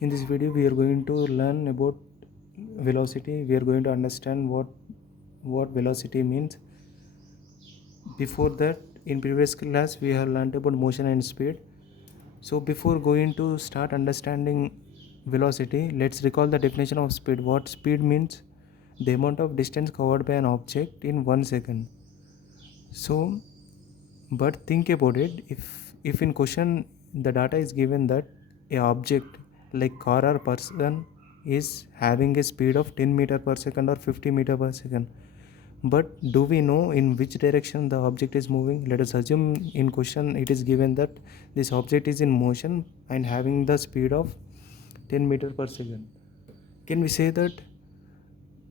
In this video we are going to learn about velocity. We are going to understand what velocity means. Before that, in previous class we have learned about motion and speed. So before going to start understanding velocity, let's recall the definition of speed. What speed means: the amount of distance covered by an object in 1 second. So but think about it, if in question the data is given that a object like car or person is having a speed of 10 meter per second or 50 meter per second, but do we know in which direction the object is moving? Let us assume in question it is given that this object is in motion and having the speed of 10 meter per second. Can we say that,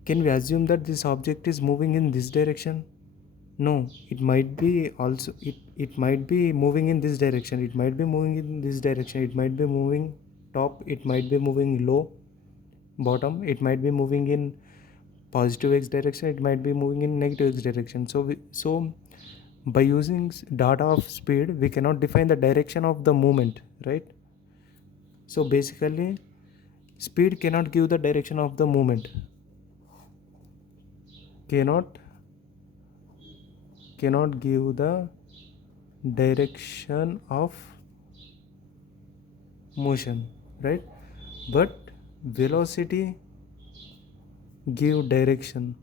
can we assume that this object is moving in this direction? No, it might be also it might be moving in this direction, it might be moving in this direction, it might be moving top, it might be moving low, bottom, it might be moving in positive x direction, it might be moving in negative x direction. So by using data of speed we cannot define the direction of the movement, right? So basically speed cannot give the direction of the movement, cannot give the direction of motion, right? But velocity give direction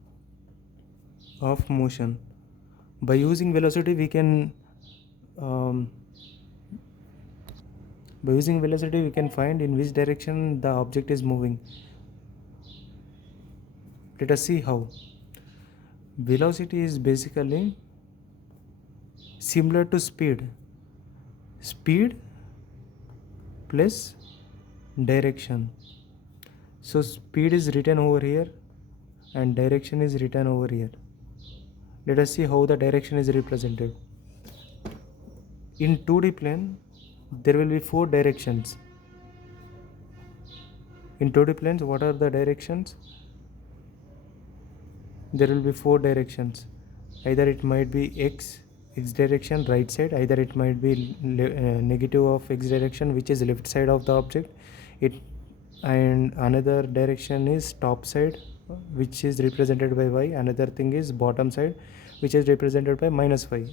of motion. By using velocity we can find in which direction the object is moving. Let us see how. Velocity is basically similar to speed plus direction. So speed is written over here and direction is written over here. Let us see how the direction is represented. In 2D plane there will be 4 directions. In 2D planes, what are the directions? There will be 4 directions. Either it might be x direction, right side, either it might be negative of x direction, which is left side of the object, and another direction is top side, which is represented by y, another thing is bottom side, which is represented by minus y.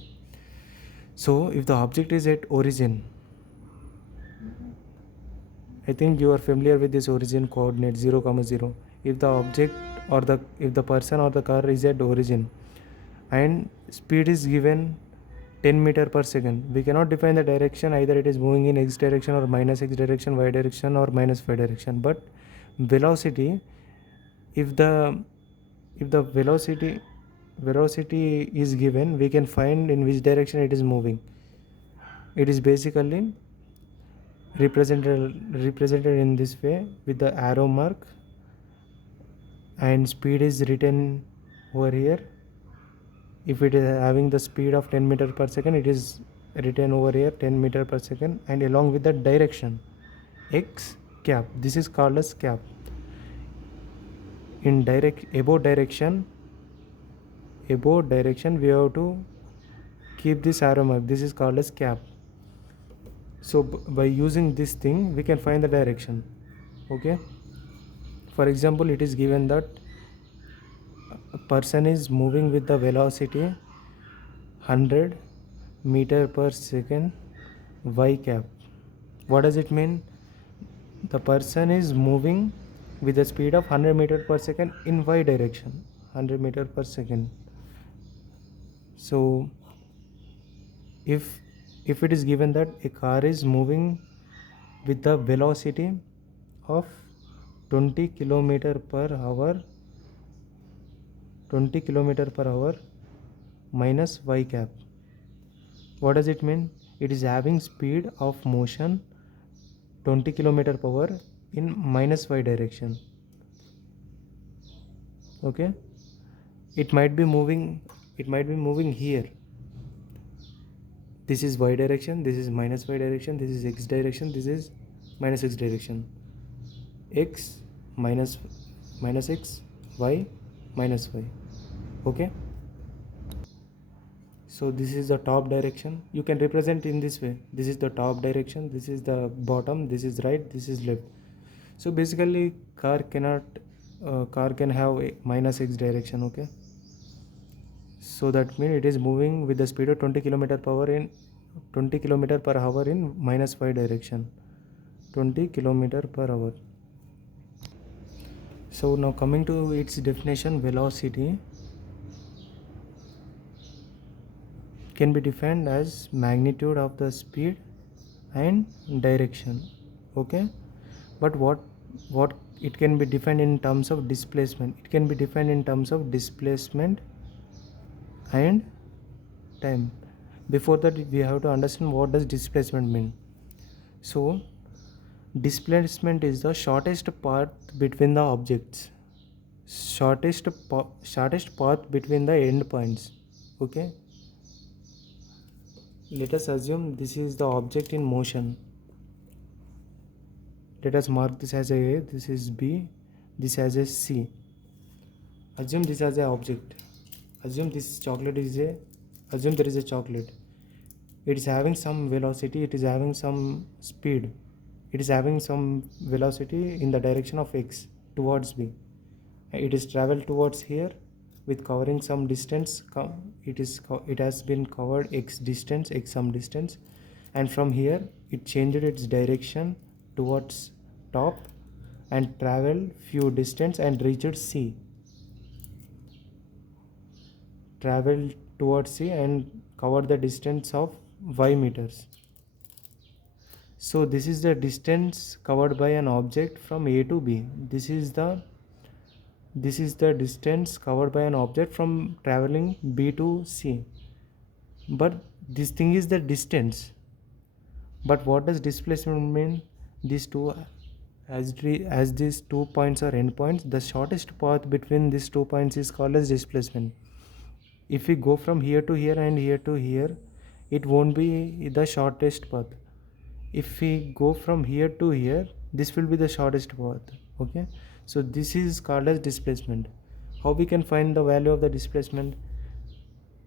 So if the object is at origin, I think you are familiar with this origin coordinate 0, 0. If the object or if the person or the car is at origin and speed is given 10 meter per second, we cannot define the direction, either it is moving in x direction or minus x direction, y direction or minus y direction. But velocity, if the velocity is given, we can find in which direction it is moving. It is basically represented in this way with the arrow mark, and speed is written over here. If it is having the speed of 10 meter per second, it is written over here 10 meter per second, and along with the direction x cap, this is called as cap. In above direction we have to keep this arrow mark, this is called as cap. So by using this thing we can find the direction. Okay, for example, it is given that a person is moving with the velocity 100 meter per second y cap. What does it mean? The person is moving with the speed of 100 meter per second in y direction, 100 meter per second. So if it is given that a car is moving with the velocity of 20 kilometer per hour minus y cap, what does it mean? It is having speed of motion 20 kilometer per hour in minus y direction. Okay, it might be moving here. This is y direction, this is minus y direction, this is x direction, this is minus x direction. X minus x, y minus y. Okay, so this is the top direction. You can represent in this way: this is the top direction, this is the bottom, this is right, this is left. So basically car can have a minus x direction. Okay, so that means it is moving with the speed of 20 km per hour in minus y direction, 20 km/h. So now coming to its definition, velocity can be defined as magnitude of the speed and direction. Okay, but what it can be defined in terms of displacement. It can be defined in terms of displacement and time. Before that, we have to understand what does displacement mean. So displacement is the shortest path between the objects, shortest path between the endpoints. Okay, let us assume this is the object in motion. Let us mark this as a, this is B, this as a C. Assume this as a object. Assume this chocolate is a, assume there is a chocolate. It is having some velocity, it is having some speed, it is having some velocity in the direction of x towards B. It is traveled towards here with covering some distance. It has been covered x distance, x some distance, and from here it changed its direction towards top and traveled few distance and reached C. Traveled towards C and covered the distance of y meters. So this is the distance covered by an object from A to B. This is the distance covered by an object from traveling B to C. But this thing is the distance. But what does displacement mean? These two, as these 2 points are endpoints, the shortest path between these 2 points is called as displacement. If we go from here to here and here to here, it won't be the shortest path. If we go from here to here, this will be the shortest path. Okay, so this is called as displacement. How we can find the value of the displacement?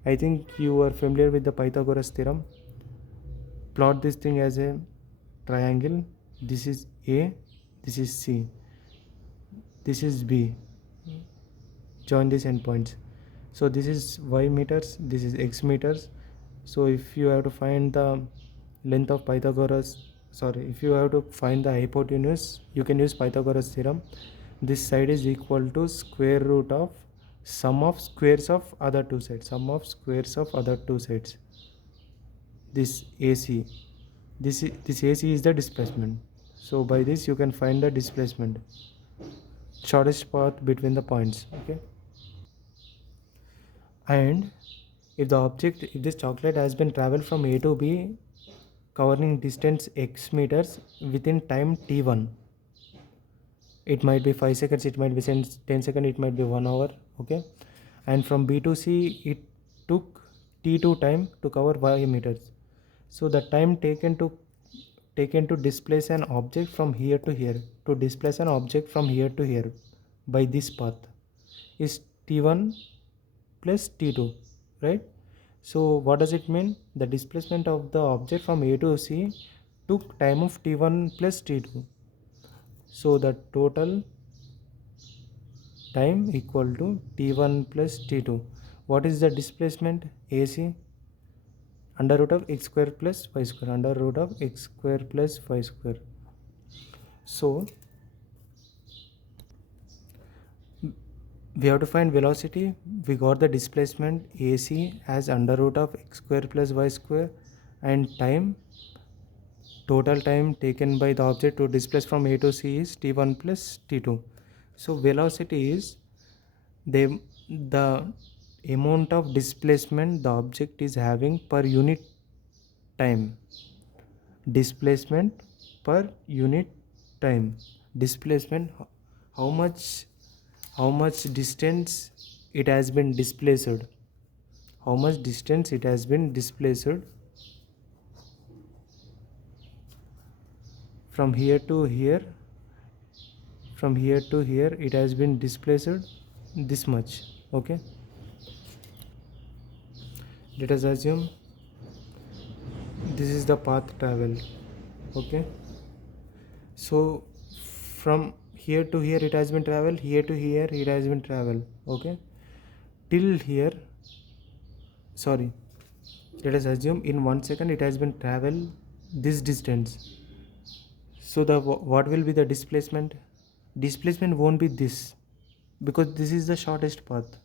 I think you are familiar with the Pythagoras theorem. Plot this thing as a triangle. This is A, this is C, this is B. Join these endpoints. So this is y meters, this is x meters. So if you have to find the length of if you have to find the hypotenuse, you can use Pythagoras theorem. This side is equal to square root of sum of squares of other two sides. Sum of squares of other two sides. This AC. This AC is the displacement. So by this you can find the displacement. Shortest path between the points. Okay. And if this chocolate has been traveled from A to B covering distance x meters within time t1, it might be 5 seconds, it might be 10 seconds, it might be 1 hour. Okay, and from B to C it took t2 time to cover y meters. So the time taken to displace an object from here to here, by this path is t1 plus t2, right? So what does it mean? The displacement of the object from A to C took time of t1 plus t2. So the total time equal to t1 plus t2. What is the displacement? AC, under root of x square plus y square, under root of x square plus y square. So we have to find velocity. We got the displacement AC as under root of x square plus y square, and time, total time taken by the object to displace from A to C is t1 plus t2. So velocity is the amount of displacement the object is having per unit time. Displacement per unit time. Displacement, how much distance it has been displaced. How much distance it has been displaced from here to here. From here to here it has been displaced this much. Okay, let us assume this is the path traveled. Okay, so from here to here it has been traveled, here to here it has been traveled, okay, till here, sorry, let us assume in 1 second it has been traveled this distance. So the what will be the displacement? Displacement won't be this, because this is the shortest path,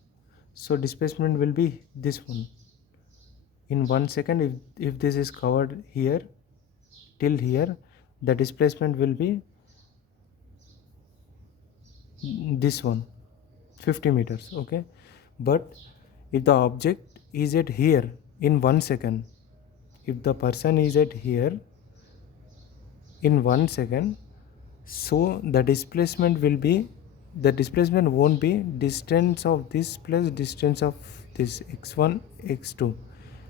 so displacement will be this one. In 1 second, if this is covered here till here, the displacement will be this one, 50 meters, okay. But if the object is at here in 1 second, if the person is at here in 1 second, so the displacement will be, the displacement won't be distance of this plus distance of this, x1 x2.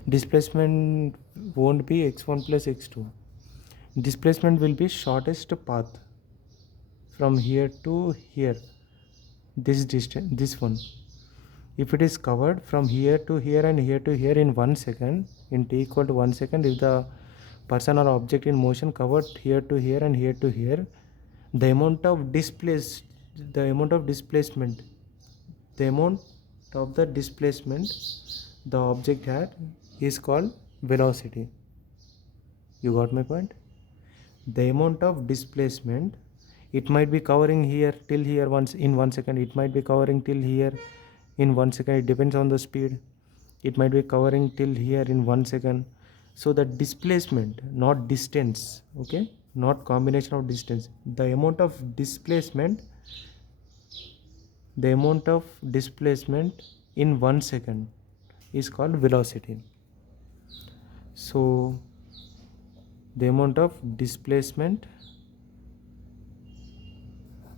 Displacement won't be x1 plus x2. Displacement will be shortest path from here to here, this distance, this one. If it is covered from here to here and here to here in 1 second, in t equal to 1 second, if the person or object in motion covered here to here and here to here, the amount of displacement, the amount of the displacement the object had is called velocity. You got my point? The amount of displacement, it might be covering here till here once in 1 second, it might be covering till here in 1 second, it depends on the speed. It might be covering till here in 1 second. So the displacement, not distance, okay, not combination of distance, the amount of displacement in 1 second is called velocity. So the amount of displacement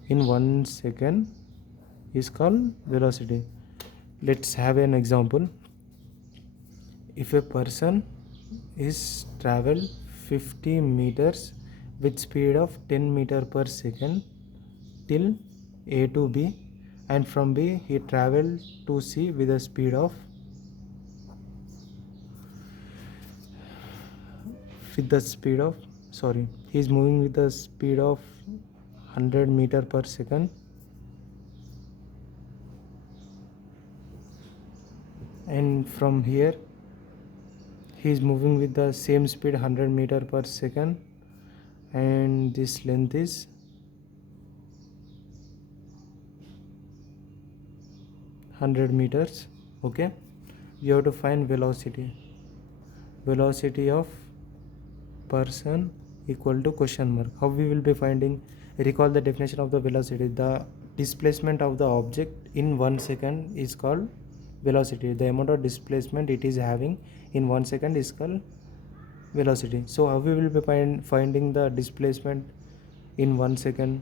in 1 second is called velocity. Let's have an example. If a person is travel 50 meters with speed of 10 meter per second till A to B, and from B he traveled to C with a speed of he is moving with the speed of 100 meter per second, and from here he is moving with the same speed 100 meter per second, and this length is 100 meters, okay. You have to find velocity of person equal to question mark. How we will be finding? Recall the definition of the velocity. The displacement of the object in 1 second is called velocity. The amount of displacement it is having in 1 second is called velocity. So how we will be finding the displacement in 1 second?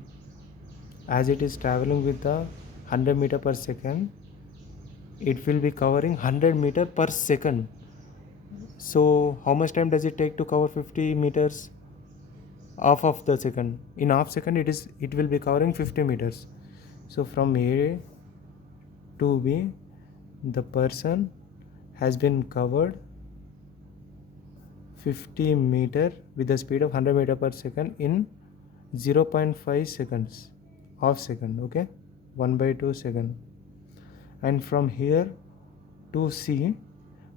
As it is traveling with the 100 meter per second, it will be covering 100 meter per second. So how much time does it take to cover 50 meters? Half of the second. In half second it will be covering 50 meters. So from A to B, the person has been covered 50 meter with the speed of 100 meter per second in 0.5 seconds, half second, okay, 1/2 second. And from here to C,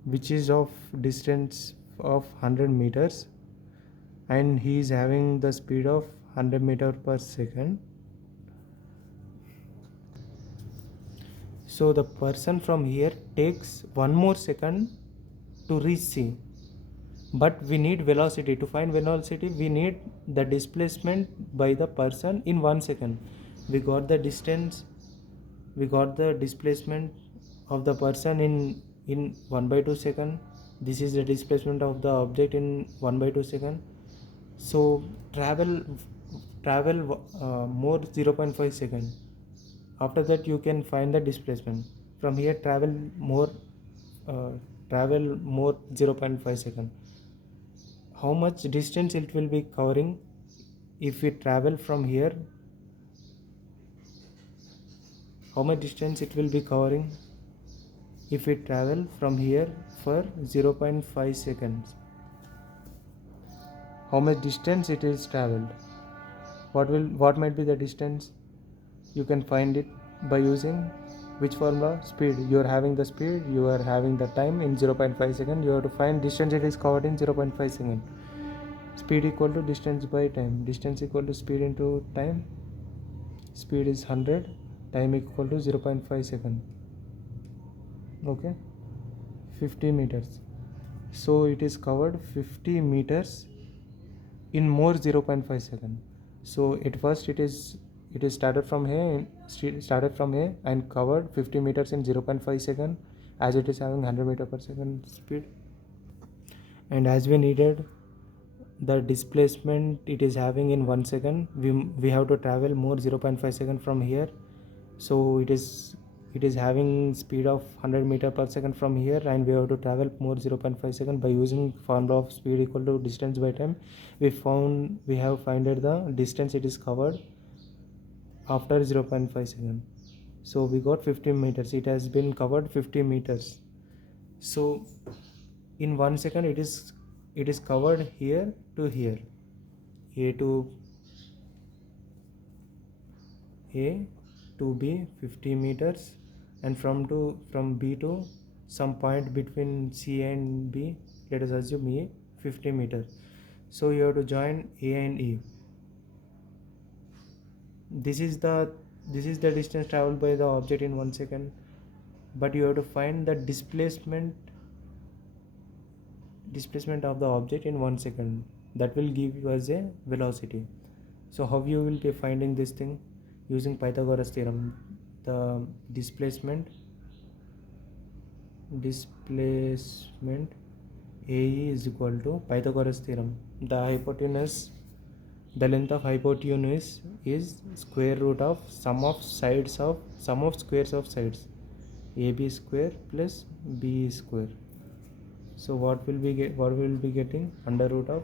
which is of distance of 100 meters, and he is having the speed of 100 meter per second. So the person from here takes 1 more second to reach C, but we need velocity. To find velocity, we need the displacement by the person in 1 second. We got the distance, we got the displacement of the person in 1/2 second. This is the displacement of the object in 1/2 second. So travel more 0.5 second. After that you can find the displacement. From here travel more 0.5 second. How much distance it will be covering if we travel from here? How much distance it will be covering if we travel from here for 0.5 seconds? How much distance it is traveled? What might be the distance? You can find it by using which formula? Speed. You are having the speed, you are having the time in 0.5 second. You have to find distance, it is covered in 0.5 second. Speed equal to distance by time. Distance equal to speed into time. Speed is 100, time equal to 0.5 second. Okay, 50 meters. So it is covered 50 meters in more 0.5 second. So at first it is started from here and covered 50 meters in 0.5 second, as it is having 100 meter per second speed. And as we needed the displacement it is having in 1 second, we have to travel more 0.5 second from here. So it is having speed of 100 meter per second from here, and we have to travel more 0.5 second. By using formula of speed equal to distance by time, we have found the distance it is covered after 0.5 second. So we got 50 meters. It has been covered 50 meters. So in 1 second it is covered here to here, A to B 50 meters, and from B to some point between C and B, let us assume A, 50 meters. So you have to join A and E. This is the distance traveled by the object in 1 second, but you have to find the displacement of the object in 1 second. That will give you as a velocity. So how you will be finding this thing? Using Pythagoras theorem. The displacement AE is equal to Pythagoras theorem. The length of hypotenuse is square root of sum of squares of sides, AB square plus BE square. So what will we getting? Under root of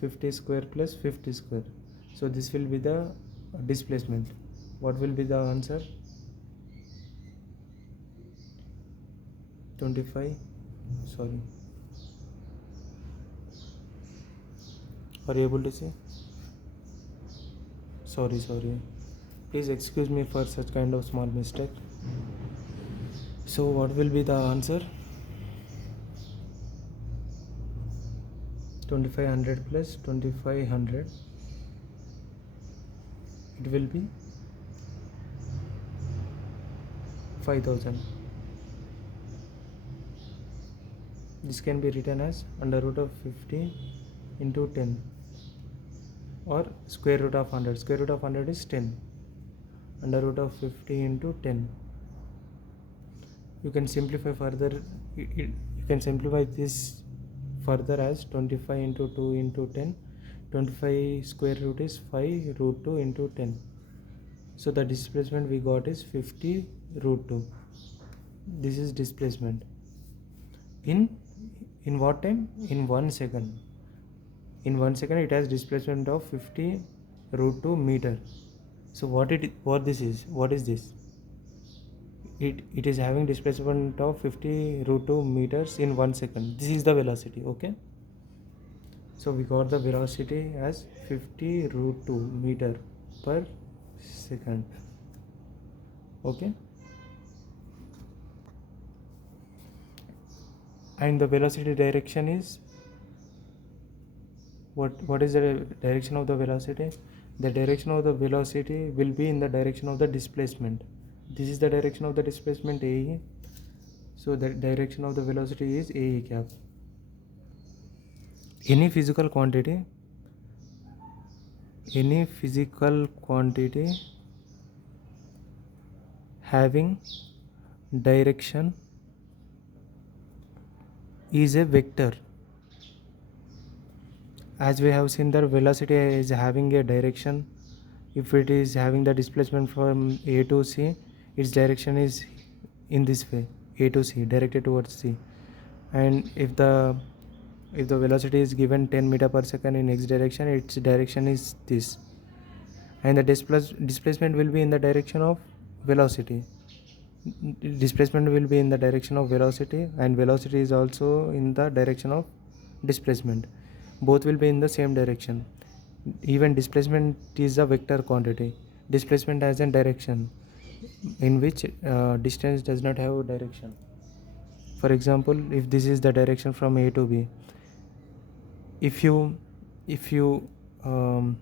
50 square plus 50 square. So this will be the displacement. What will be the answer? 25. Sorry. Are you able to see? Sorry. Please excuse me for such kind of small mistake. So what will be the answer? 2500 plus 2500, it will be 5000. This can be written as under root of 50 into 10, or square root of 100. Square root of 100 is 10. Under root of 50 into 10. You can simplify further. You can simplify this further as 25 into 2 into 10. 25 square root is 5 root 2 into 10. So the displacement we got is 50 root 2. This is displacement. In what time? In 1 second. In 1 second it has displacement of 50 root 2 meter. So what is this? It is having displacement of 50 root 2 meters in 1 second. This is the velocity. Okay, so we got the velocity as 50 root 2 meter per second. Okay, and the velocity direction is what is the direction of the velocity? The direction of the velocity will be in the direction of the displacement. This is the direction of the displacement AE. So the direction of the velocity is AE cap. Any physical quantity having direction is a vector. As we have seen, the velocity is having a direction. If it is having the displacement from A to C, its direction is in this way, A to C, directed towards C. And if the velocity is given 10 meter per second in x direction, its direction is this, and the displacement will be in the direction of velocity. Displacement will be in the direction of velocity, and velocity is also in the direction of displacement. Both will be in the same direction. Even displacement is a vector quantity. Displacement has a direction, in which distance does not have direction. For example, if this is the direction from A to B, if you if you um,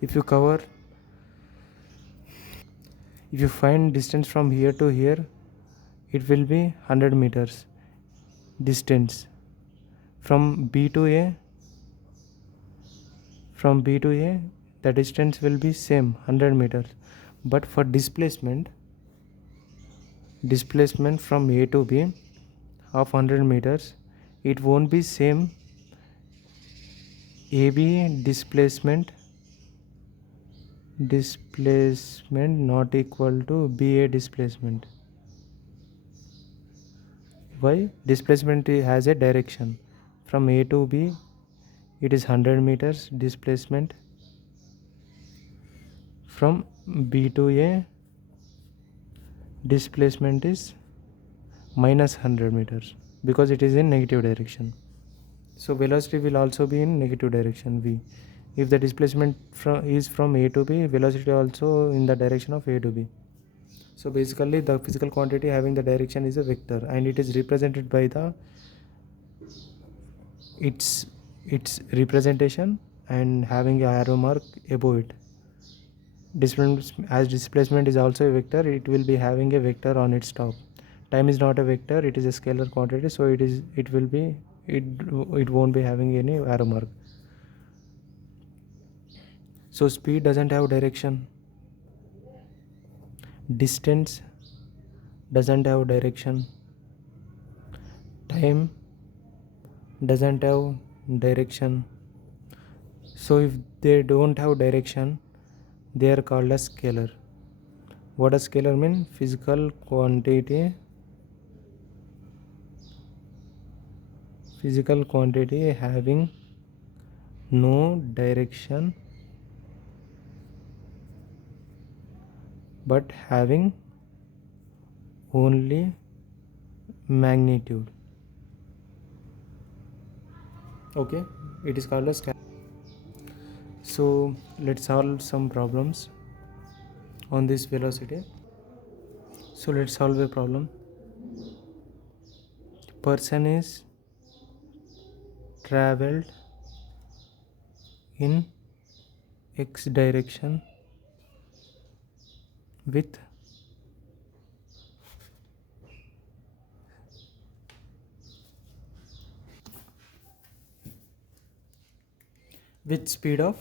if you cover if you find distance from here to here, it will be 100 meters. Distance from B to A, the distance will be same, 100 meters. But for displacement from A to B of 100 meters, it won't be same. AB displacement not equal to BA displacement. Why? Displacement has a direction. From A to B, it is 100 meters displacement. From B to A, displacement is minus 100 meters, because it is in negative direction. So velocity will also be in negative direction, V. If the displacement is from A to B, velocity also in the direction of A to B. So basically the physical quantity having the direction is a vector, and it is represented by its representation and having a arrow mark above it. As displacement is also a vector, it will be having a vector on its top. Time is not a vector, it is a scalar quantity, so it won't be having any arrow mark. So speed doesn't have direction, distance doesn't have direction, time doesn't have direction. So if they don't have direction, they are called as scalar. What does scalar mean? Physical quantity having no direction but having only magnitude. Okay, it is called as scalar. So let's solve some problems on this velocity. So let's solve a problem. Person is traveled in x direction with speed of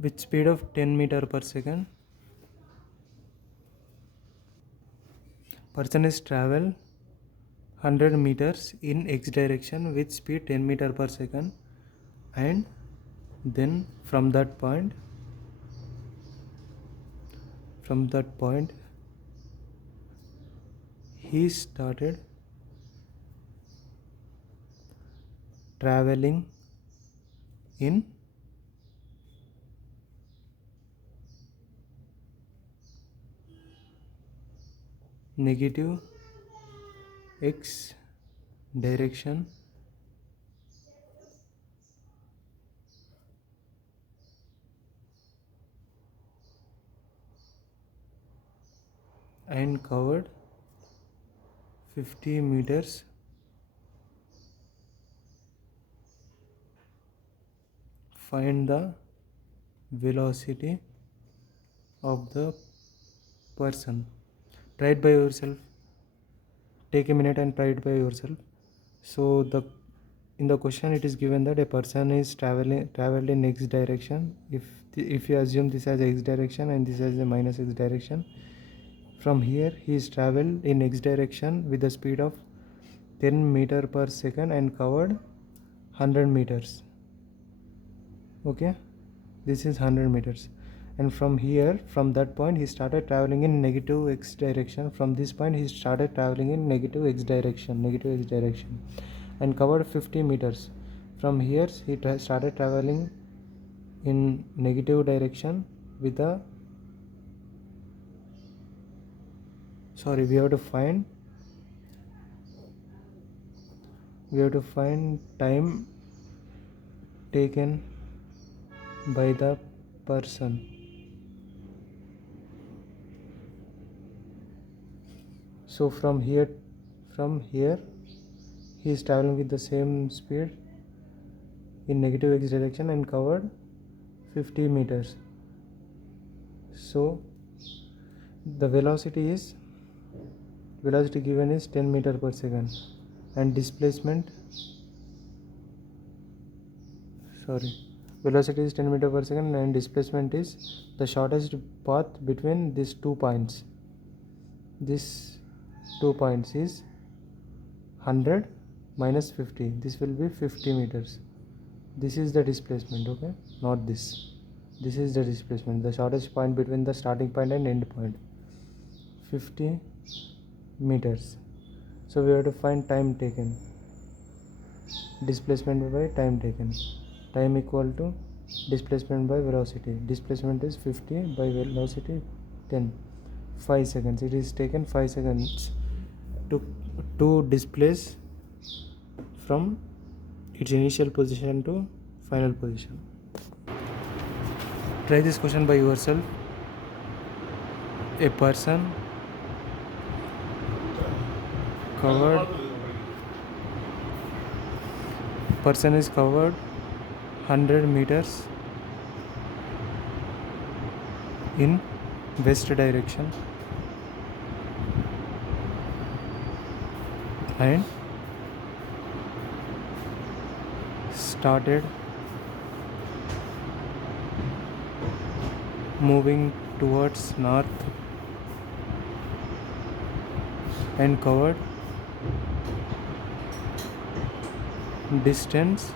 with speed of 10 meter per second. Person is travel 100 meters in x direction with speed 10 meter per second, and then from that point he started traveling in negative x direction and covered 50 meters. Find the velocity of the person. Try it by yourself. Take a minute and try it by yourself. So in the question it is given that a person is traveled in x direction. If you assume this as x direction and this as a minus x direction, from here he is traveled in x direction with the speed of 10 meter per second and covered 100 meters. Okay, this is 100 meters, and from that point he started traveling in negative x direction. From this point he started traveling in negative x direction and covered 50 meters. From here he started traveling in negative direction with we have to find we have to find time taken by the person. So from here he is traveling with the same speed in negative x direction and covered 50 meters. So the velocity given is 10 meter per second, and velocity is 10 meter per second, and displacement is the shortest path between these 2 points. This 2 points is 100 minus 50. This will be 50 meters. This is the displacement, okay, not this. This is the displacement, the shortest point between the starting point and end point, 50 meters. So we have to find time taken, displacement by time taken. Time equal to displacement by velocity. Displacement is 50 by velocity 10. 5 seconds. It is taken 5 seconds to displace from its initial position to final position. Try this question by yourself. A person is covered 100 meters in west direction and started moving towards north and covered distance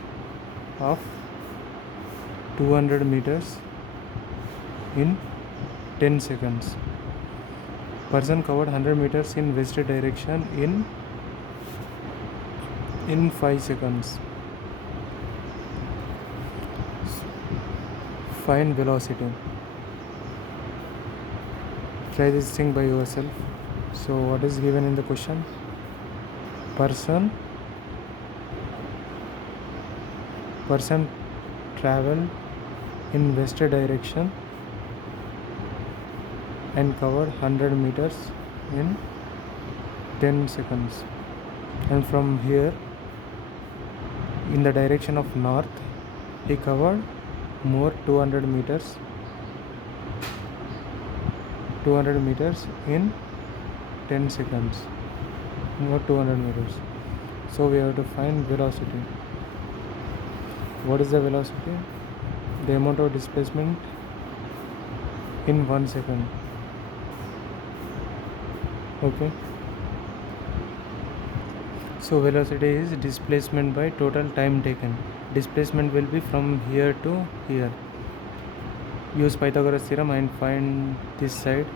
of 200 meters in 10 seconds. Person covered 100 meters in west direction in 5 seconds. Find velocity. Try this thing by yourself. So what is given in the question? Person travel in west direction and covered 100 meters in 10 seconds, and from here in the direction of north he covered more 200 meters in 10 seconds, more 200 meters. So we have to find velocity. What is the velocity? The amount of displacement in 1 second. Okay. So velocity is displacement by total time taken. Displacement will be from here to here. Use Pythagoras theorem and find this side.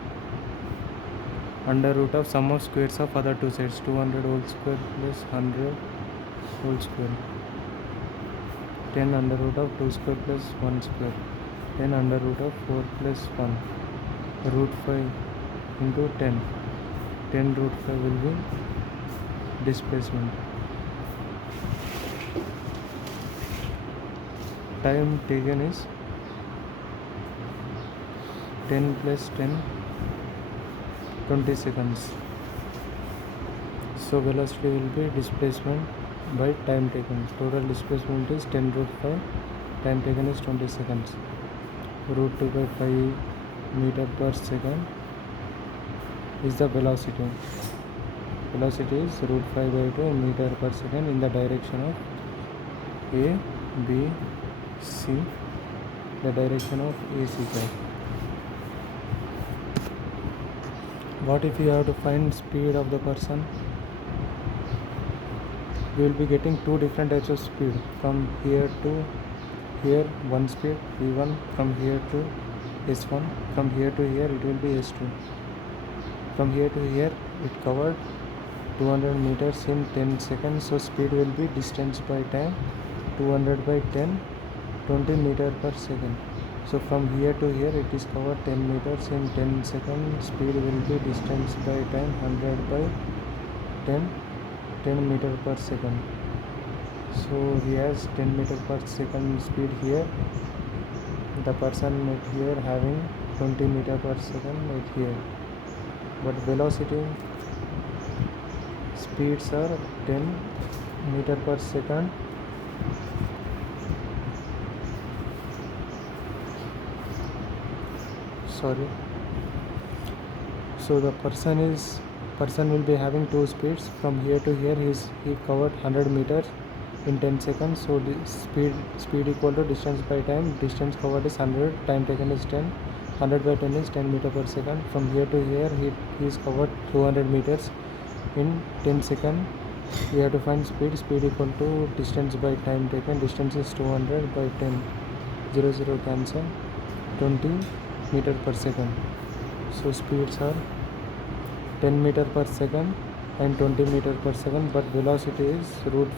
Under root of sum of squares of other two sides. 200 whole square plus 100 whole square. 10 under root of 2 square plus 1 square. 10 under root of 4 plus 1. Root 5 into 10. 10 root 5 will be displacement. Time taken is 10 plus 10, 20 seconds. So velocity will be displacement by time taken. Total displacement is 10 root 5, time taken is 20 seconds. Root 2 by 5 meter per second is the velocity. Velocity is root 5 by 2 meter per second in the direction of A, B, C, the direction of AC. What if you have to find speed of the person? We will be getting two different types of speed. From here to here, one speed V1. From here to S1. From here to here, it will be S2. From here to here, it covered 200 meters in 10 seconds. So speed will be distance by time, 200 by 10, 20 meter per second. So from here to here, it is covered 10 meters in 10 seconds. Speed will be distance by time, 100 by 10, 10 meter per second. So he has 10 meter per second speed here. The person at here having 20 meter per second at here. But velocity speeds are 10 meter per second. Sorry. So the person will be having two speeds. From here to here he covered 100 meters in 10 seconds. So the speed equal to distance by time. Distance covered is 100, time taken is 10. 100 by 10 is 10 meter per second. From here to here he is covered 200 meters in 10 seconds. We have to find speed equal to distance by time taken. Distance is 200 by 10. 0 0 cancel. 20 meter per second. So speeds are 10 meter per second and 20 meter per second, but velocity is root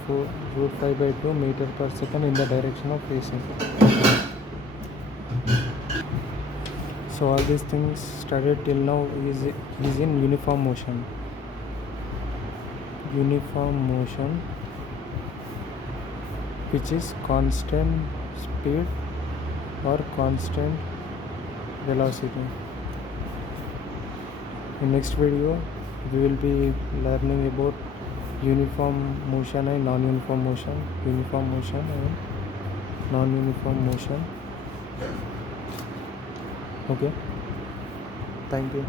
5 by 2 meter per second in the direction of facing. So all these things studied till now is in uniform motion. Uniform motion, which is constant speed or constant velocity. In next video we will be learning about uniform motion and non-uniform motion, uniform motion and non-uniform motion. Okay, thank you.